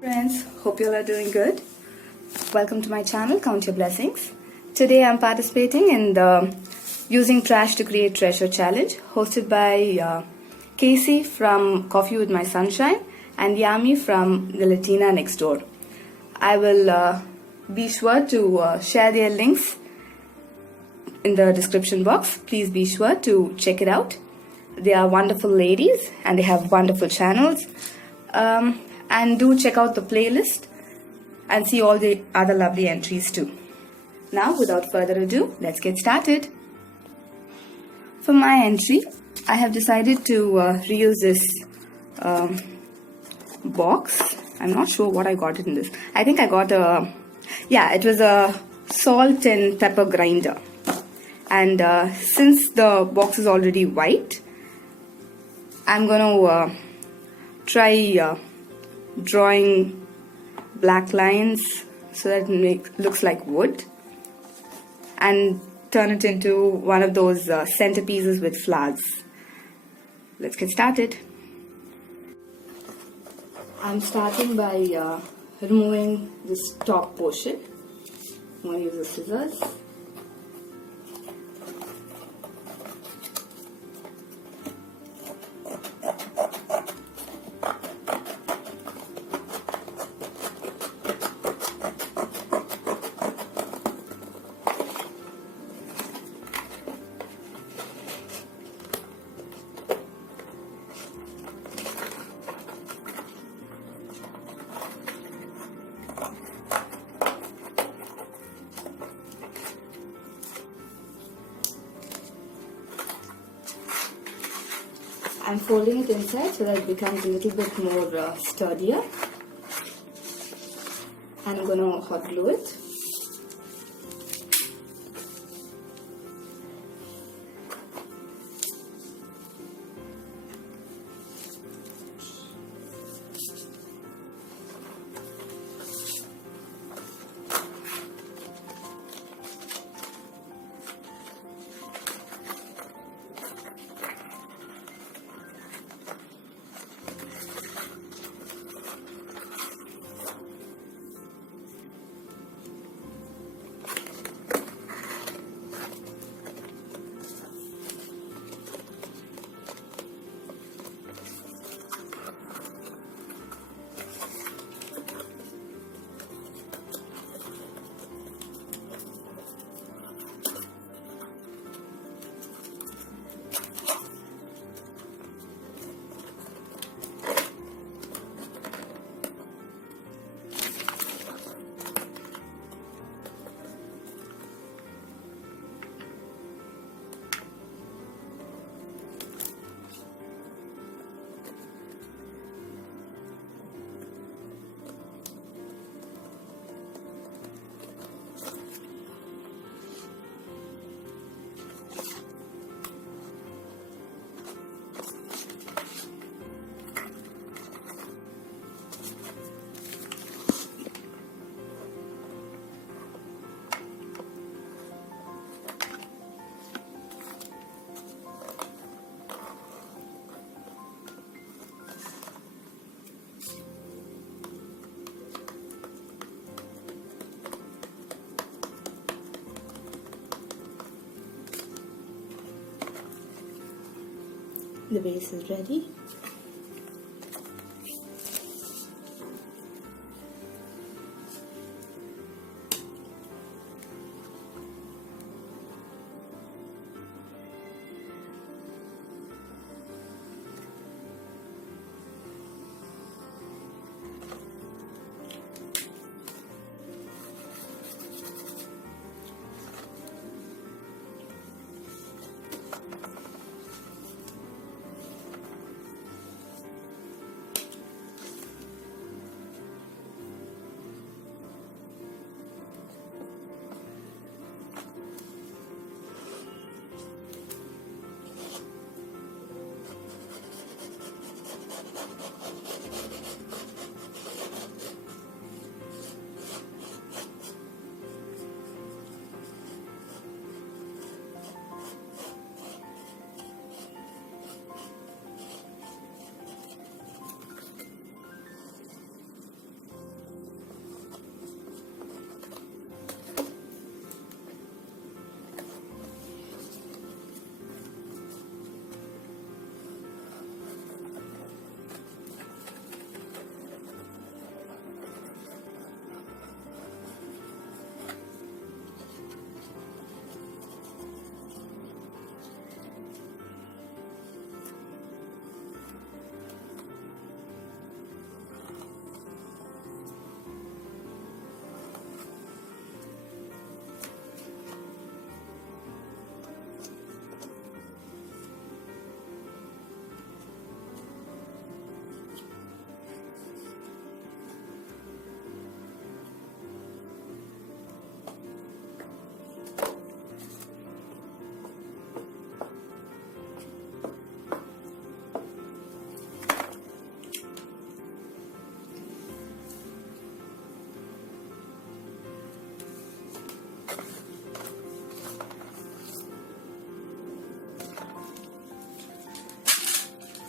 Friends, hope you all are doing good. Welcome to my channel, Count Your Blessings. Today I'm participating in the Using Trash to Create Treasure challenge hosted by Cassie from Coffee with My Sunshine and Yami from the Latina Next. I will be sure to share their links in the description box. Please be sure to check it out. They are wonderful ladies and they have wonderful channels. And do check out the playlist and see all the other lovely entries too. Now, without further ado, let's get started. For my entry, I have decided to reuse this box. I'm not sure what I got in this. I think I got it was a salt and pepper grinder. And since the box is already white, I'm going to try drawing black lines so that it looks like wood and turn it into one of those centerpieces with flowers. Let's get started. I'm starting by removing this top portion. I'm going to use the scissors. I'm folding it inside so that it becomes a little bit more sturdier. And I'm going to hot glue it. The base is ready.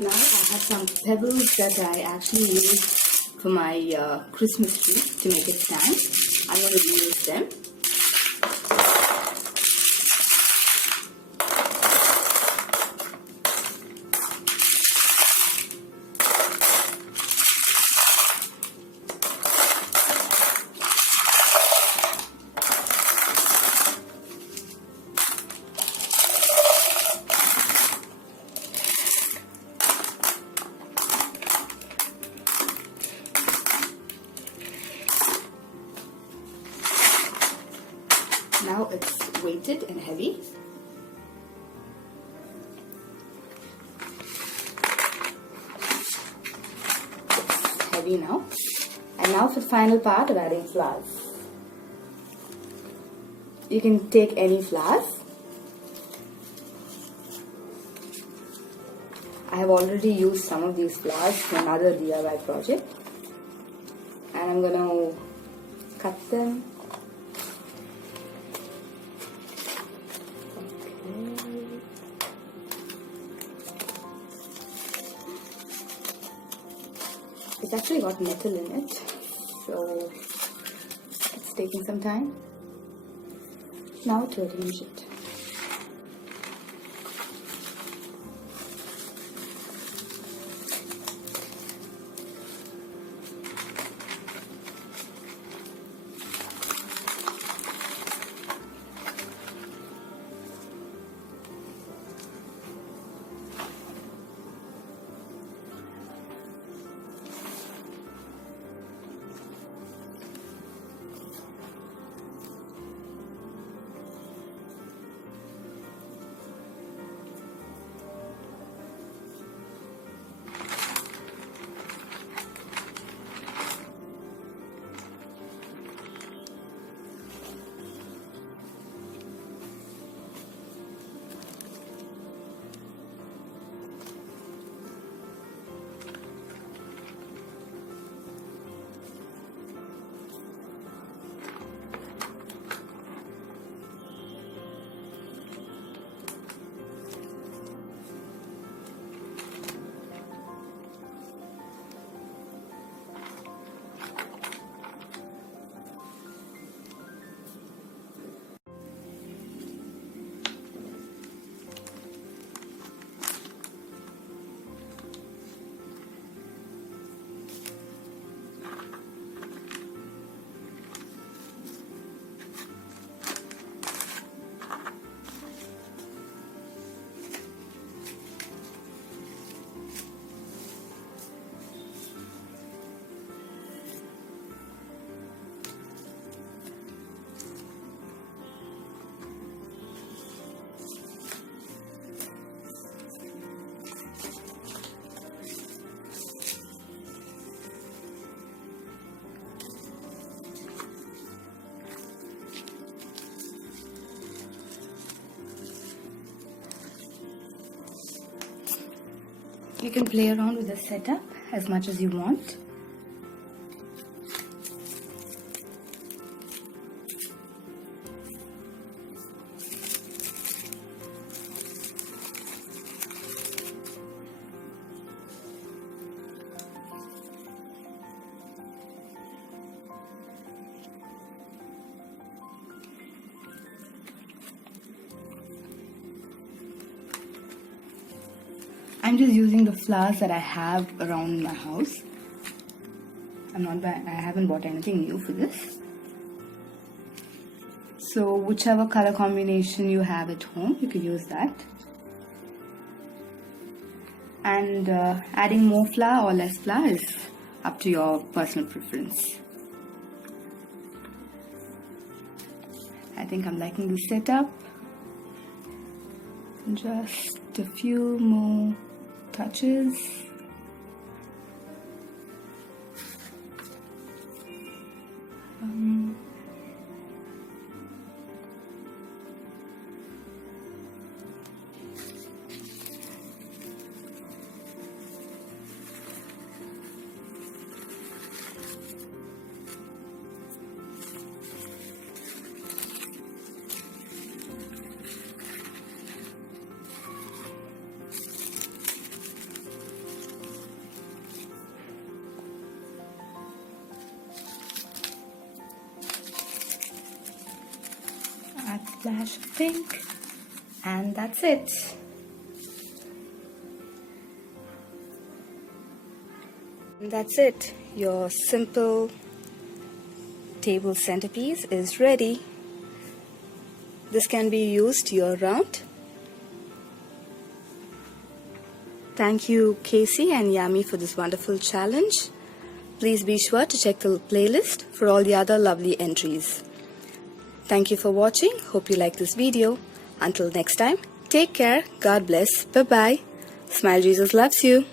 Now I have some pebbles that I actually used for my Christmas tree to make it stand. I'm going to reuse them. Now it's weighted and heavy. It's heavy now. And now for the final part of adding flowers. You can take any flowers. I have already used some of these flowers for another DIY project. And I'm going to cut them. It's actually got metal in it, so it's taking some time. Now to arrange it. You can play around with the setup as much as you want. I'm just using the flowers that I have around my house. I haven't bought anything new for this. So whichever color combination you have at home, you can use that. And adding more flour or less flour is up to your personal preference. I think I'm liking the setup. Just a few more touches. splash of pink, and that's it. And that's it. Your simple table centerpiece is ready. This can be used year-round. Thank you, Cassie and Yami, for this wonderful challenge. Please be sure to check the playlist for all the other lovely entries. Thank you for watching. Hope you like this video. Until next time, take care. God bless. Bye-bye. Smile Jesus loves you.